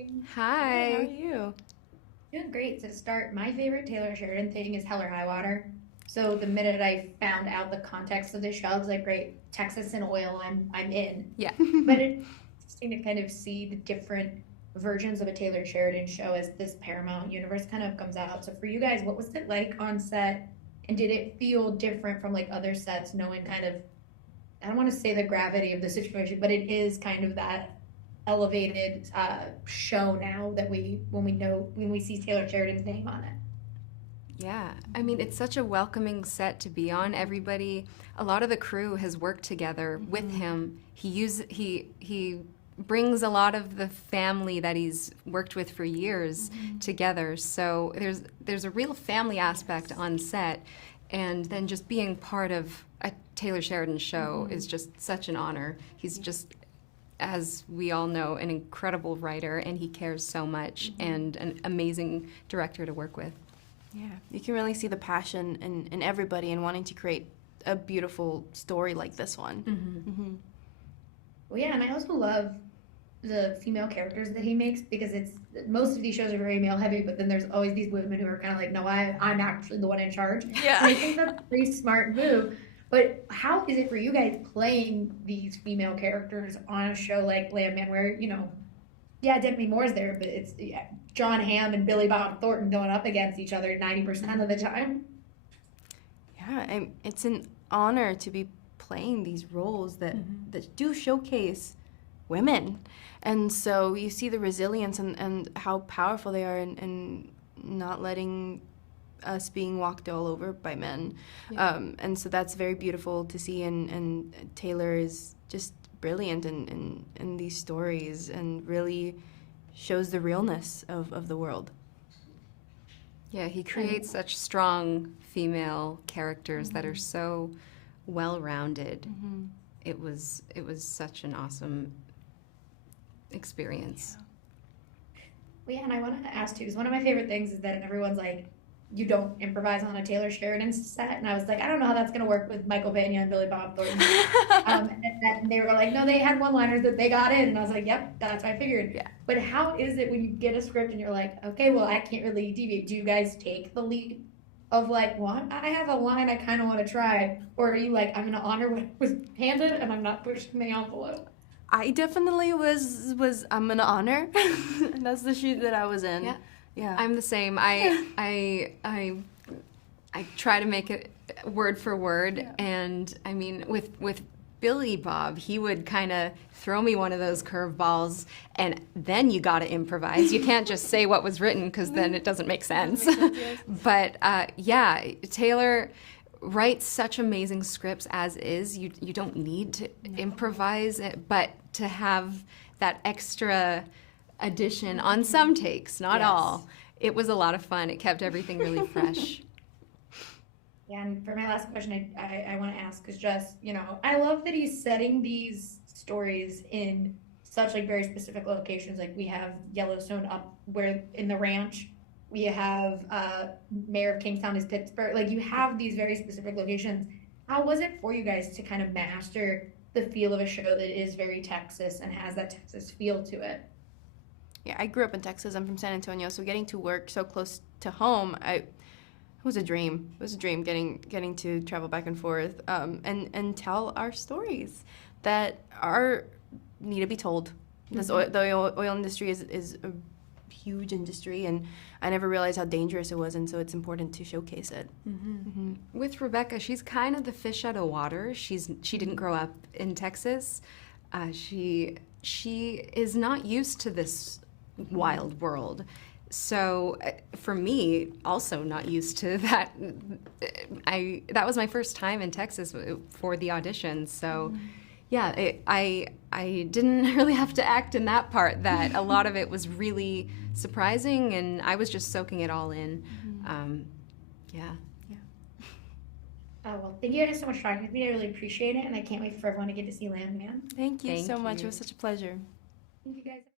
Hey, how are Hi. you? Doing great. To start, my favorite Taylor Sheridan thing is Hell or High Water. So the minute I found out the context of the show, I was like, great, Texas and oil, I'm in. Yeah. But it's interesting to kind of see the different versions of a Taylor Sheridan show as this Paramount universe kind of comes out. So for you guys, what was it like on set? And did it feel different from like other sets, knowing kind of, I don't want to say the gravity of the situation, but it is kind of that elevated show now that when we see Taylor Sheridan's name on it. Yeah. I mean, it's such a welcoming set to be on. Everybody, a lot of the crew has worked together with him. He brings a lot of the family that he's worked with for years together. So there's a real family aspect on set, and then just being part of a Taylor Sheridan show is just such an honor. He's just, as we all know, an incredible writer, and he cares so much, and an amazing director to work with. Yeah, you can really see the passion in everybody and wanting to create a beautiful story like this one. Well, yeah, and I also love the female characters that he makes because it's most of these shows are very male heavy, but then there's always these women who are kind of like, no, I'm actually the one in charge. Yeah. And I think that's a pretty smart move. But how is it for you guys playing these female characters on a show like Landman, where yeah, Demi Moore's there, but it's John Hamm and Billy Bob Thornton going up against each other 90% of the time. Yeah, it's an honor to be playing these roles that do showcase women. And so you see the resilience and how powerful they are in not letting us being walked all over by men. Yeah. And so that's very beautiful to see, and Taylor is just brilliant in these stories and really shows the realness of the world. Yeah, he creates such strong female characters that are so well-rounded. It was such an awesome experience. Well, yeah, and I wanted to ask too, because one of my favorite things is that everyone's like, you don't improvise on a Taylor Sheridan set. And I was like, I don't know how that's going to work with Michael Pena and Billy Bob Thornton. And they were like, no, they had one-liners that they got in. And I was like, yep, that's what I figured. Yeah. But how is it when you get a script and you're like, okay, well, I can't really deviate. Do you guys take the lead of like, well, I have a line I kind of want to try? Or are you like, I'm going to honor what was handed and I'm not pushing the envelope? I definitely was I'm gonna honor. That's the shoot that I was in. Yeah. Yeah. I'm the same. I try to make it word for word, and I mean with Billy Bob, he would kind of throw me one of those curveballs, and then you got to improvise. You can't just say what was written because then it doesn't make sense. But yeah, Taylor writes such amazing scripts as is. You don't need to improvise it, but to have that extra addition on some takes, not all. It was a lot of fun. It kept everything really fresh. Yeah, and for my last question, I want to ask is just, I love that he's setting these stories in such like very specific locations. Like we have Yellowstone up where in the ranch, we have Mayor of Kingstown is Pittsburgh. Like you have these very specific locations. How was it for you guys to kind of master the feel of a show that is very Texas and has that Texas feel to it? Yeah, I grew up in Texas. I'm from San Antonio, so getting to work so close to home, it was a dream. It was a dream getting to travel back and forth and tell our stories that need to be told. The oil industry is a huge industry, and I never realized how dangerous it was, and so it's important to showcase it. With Rebecca, she's kind of the fish out of water. She didn't grow up in Texas. She is not used to this wild world. So for me, also not used to that. That was my first time in Texas for the audition. So yeah, I didn't really have to act in that part. That a lot of it was really surprising, and I was just soaking it all in. Yeah. Oh, well, thank you guys so much for talking with me. I really appreciate it, and I can't wait for everyone to get to see Landman. Thank you Thank so much. you. It was such a pleasure. Thank you guys.